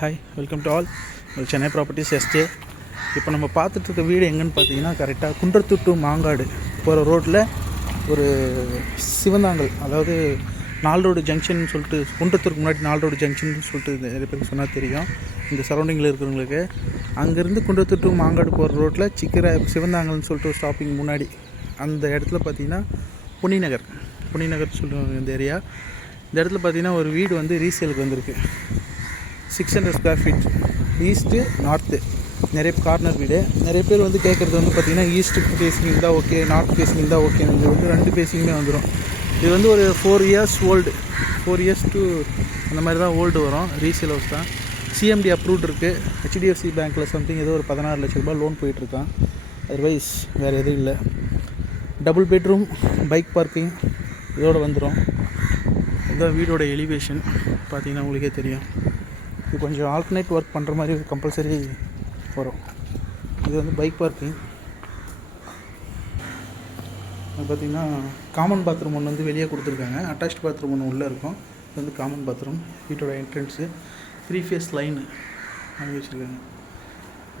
Hi, welcome to all Chennai properties yesterday. இப்போ நம்ம பார்த்துட்ருக்க வீடு எங்கேன்னு பார்த்தீங்கன்னா கரெக்டாக குன்றத்தூர் டு மாங்காடு போகிற ரோட்டில் ஒரு சிவந்தாங்கல், அதாவது 4 ரோடு ஜங்ஷன் சொல்லிட்டு, குன்றத்தூருக்கு முன்னாடி 4 ரோடு ஜங்ஷன் சொல்லிட்டு நிறைய பேருக்கு சொன்னால் தெரியும் இந்த சரௌண்டிங்கில் இருக்கிறவங்களுக்கு. அங்கேருந்து குன்றத்தூர் டு மாங்காடு போகிற ரோட்டில் சிவந்தாங்கல்னு சொல்லிட்டு ஒரு ஸ்டாப்பிங் முன்னாடி அந்த இடத்துல பார்த்தீங்கன்னா புனிநகர் சொல்லுவாங்க இந்த ஏரியா. இந்த இடத்துல பார்த்தீங்கன்னா ஒரு வீடு வந்து ரீசேலுக்கு வந்திருக்கு. 600 ஸ்கொயர் ஃபீட், ஈஸ்ட்டு நார்த்து, நிறைய கார்னர் வீடு. நிறைய பேர் வந்து கேட்குறது வந்து பார்த்திங்கன்னா ஈஸ்ட்டு ஃபேஸிங் இருந்தால் ஓகே, நார்த் ஃபேஸிங் இருந்தால் ஓகே. இது வந்து 2 ஃபேஸிங்குமே வந்துடும். இது வந்து ஒரு 4 இயர்ஸ் ஓல்டு, 4 இயர்ஸ் டு அந்த மாதிரி தான் ஓல்டு வரும். ரீசேல் ஹவுஸ் தான், சிஎம்டி அப்ரூவ்ட் இருக்குது. ஹெச்டிஎஃப்சி பேங்க்கில் சம்திங் ஏதோ ஒரு 16 லட்ச ரூபாய் லோன் போயிட்டுருக்கான். அதர்வைஸ் வேறு எதுவும் இல்லை. டபுள் பெட்ரூம், பைக் பார்க்கிங் இதோடு வந்துடும். இதுதான் வீடோட எலிவேஷன். பார்த்திங்கன்னா உங்களுக்கே தெரியும். இது கொஞ்சம் ஆல்டர்னேட் ஒர்க் பண்ணுற மாதிரி கம்பல்சரி வரும். இது வந்து பைக் பார்க்கிங். அது பார்த்திங்கன்னா காமன் பாத்ரூம் ஒன்று வந்து வெளியே கொடுத்துருக்காங்க. அட்டாச்ட் பாத்ரூம் ஒன்று உள்ளே இருக்கும். இது வந்து காமன் பாத்ரூம். வீட்டோட என்ட்ரன்ஸு 3 ஃபேஸ் லைனு வாங்கி வச்சுருக்காங்க,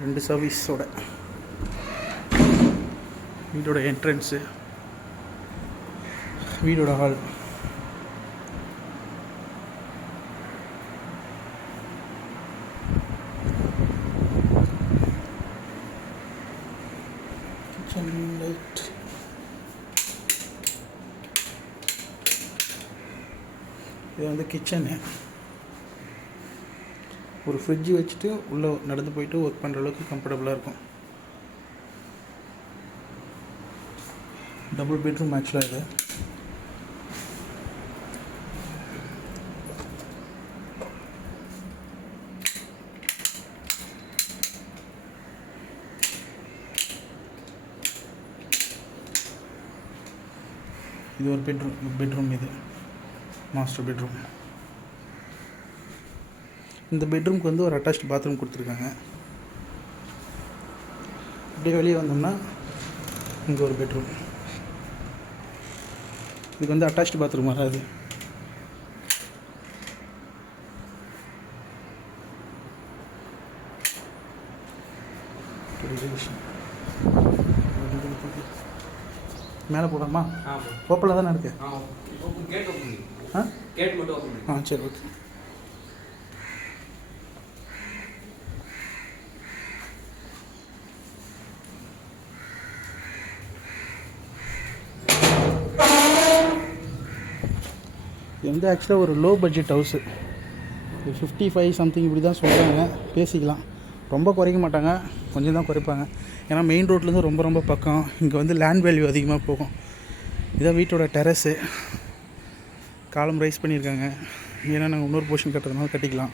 2 சர்வீஸோட. வீட்டோட என்ட்ரன்ஸு, வீடோட ஹால். லைட், இது வந்து கிச்சனு. ஒரு ஃப்ரிட்ஜ் வச்சுட்டு உள்ளே நடந்து போயிட்டு ஒர்க் பண்ணுற அளவுக்கு கம்ஃபர்டபுளாக இருக்கும். டபுள் பெட்ரூம் ஆக்சுவலாக இது. இது ஒரு பெட்ரூம் இது மாஸ்டர் பெட்ரூம். இந்த பெட்ரூம்க்கு வந்து ஒரு அட்டாச்ட் பாத்ரூம் கொடுத்துருக்காங்க. அப்படியே வெளியே வந்தோம்னா இங்கே ஒரு பெட்ரூம். இதுக்கு வந்து அட்டாச்ட் பாத்ரூம் வராது. மேலே போகலாமா? ஓப்பனில் தானே இருக்கு. சரி, ஓகே. இது வந்து ஆக்சுவலாக ஒரு லோ பட்ஜெட் ஹவுஸு. 55 சம்திங் இப்படி தான் சொல்கிறாங்க. பேசிக்கலாம், ரொம்ப குறைக்க மாட்டாங்க, கொஞ்சம் தான் குறைப்பாங்க. ஏன்னா மெயின் ரோட்லேருந்து ரொம்ப பக்கம். இங்கே வந்து லேண்ட் வேல்யூ அதிகமாக போகும். இதான் வீட்டோட டெரஸு. காலம் ரைஸ் பண்ணியிருக்காங்க. ஏன்னா நாங்கள் இன்னொரு போர்ஷன் கட்டுறதுனால கட்டிக்கலாம்.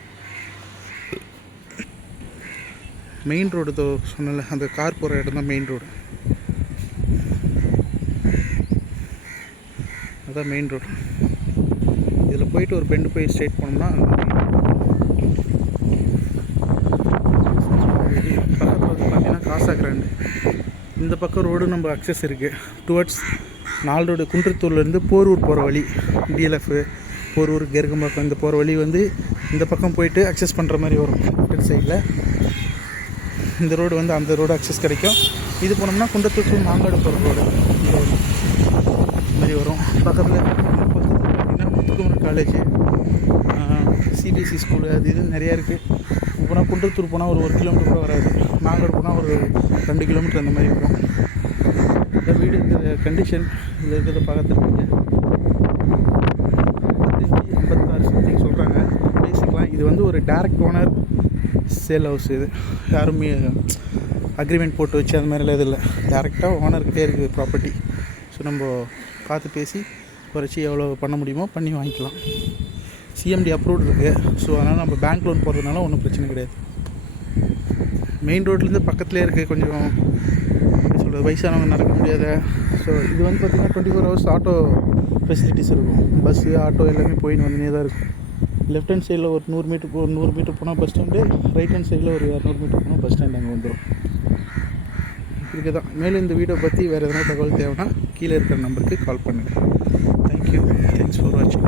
மெயின் ரோடு சொன்னல, அந்த கார் போகிற இடம் தான் மெயின் ரோடு. அதான் மெயின் ரோடு. இதில் போயிட்டு ஒரு பெண்டு போய் ஸ்ட்ரெயிட் போனோம்னா பக்கத்தில் வந்து பார்த்திங்கன்னா காசா கிராண்டு. இந்த பக்கம் ரோடு நம்ம அக்சஸ் இருக்குது டுவர்ட்ஸ் 4 ரோடு. குன்றத்தூர்லேருந்து போரூர் போகிற வழி, டிஎல்எஃப் போரூர் கெருகம்பாக்கம் இந்த போகிற வழி வந்து இந்த பக்கம் போயிட்டு அக்சஸ் பண்ணுற மாதிரி வரும். லெஃப்ட் சைடில் இந்த ரோடு வந்து அந்த ரோடு அக்சஸ் கிடைக்கும். இது போனோம்னா குன்றத்தூர் டு மாங்காடு போகிற ரோடு இந்த மாதிரி வரும். பக்கத்தில் பார்த்திங்கன்னா முத்துக்குமரன் காலேஜ், சிபிஎஸ்சி ஸ்கூலு, அது இது நிறையா இருக்குது. போனால் குன்றத்தூர் போனால் ஒரு 1 கிலோமீட்டர் கூட வராது. மாங்காடு போனால் ஒரு 2 கிலோமீட்டர் அந்த மாதிரி வரும். இந்த வீடு இருக்கிற கண்டிஷன் இதில் இருக்கிறத பார்த்துருக்கீங்க. 55-56 சம்திங் சொல்கிறாங்க. பேசிக்கலாம். இது வந்து ஒரு டைரக்ட் ஓனர் சேல் ஹவுஸ். இது யாருமே அக்ரிமெண்ட் போட்டு வச்சு அந்த மாதிரிலாம் இது இல்லை. டேரெக்டாக ஓனர்கிட்டே இருக்குது ப்ராப்பர்ட்டி. ஸோ நம்ம பார்த்து பேசி குறைச்சி எவ்வளோ பண்ண முடியுமோ பண்ணி வாங்கிக்கலாம். சிஎம்டி அப்ரூவ்ட் இருக்குது. ஸோ அதனால் நம்ம பேங்க் லோன் போடுறதுனால ஒன்றும் பிரச்சனை கிடையாது. மெயின் ரோட்லேருந்து பக்கத்துலேயே இருக்குது. கொஞ்சம் எப்படி சொல்கிறது, வயசானவங்க நடக்க முடியாத. ஸோ இது வந்து பார்த்திங்கன்னா 24 ஹவர்ஸ் ஆட்டோ ஃபெசிலிட்டிஸ் இருக்கும். பஸ்ஸு, ஆட்டோ எல்லாமே போயின்னு வந்துனே தான் இருக்கும். லெஃப்ட் ஹேண்ட் சைடில் ஒரு 100 மீட்டர் போனால் பஸ் ஸ்டாண்டு, ரைட் ஹேண்ட் சைடில் ஒரு 200 மீட்டர் போனால் பஸ் ஸ்டாண்ட் அங்கே வந்துடும். இதுக்கு தான். மேலும் இந்த வீடியோ பற்றி வேறு எதனா தகவல் தேவைன்னா கீழே இருக்கிற நம்பருக்கு கால் பண்ணுங்கள். தேங்க்யூ. தேங்க்ஸ் ஃபார் வாட்சிங்.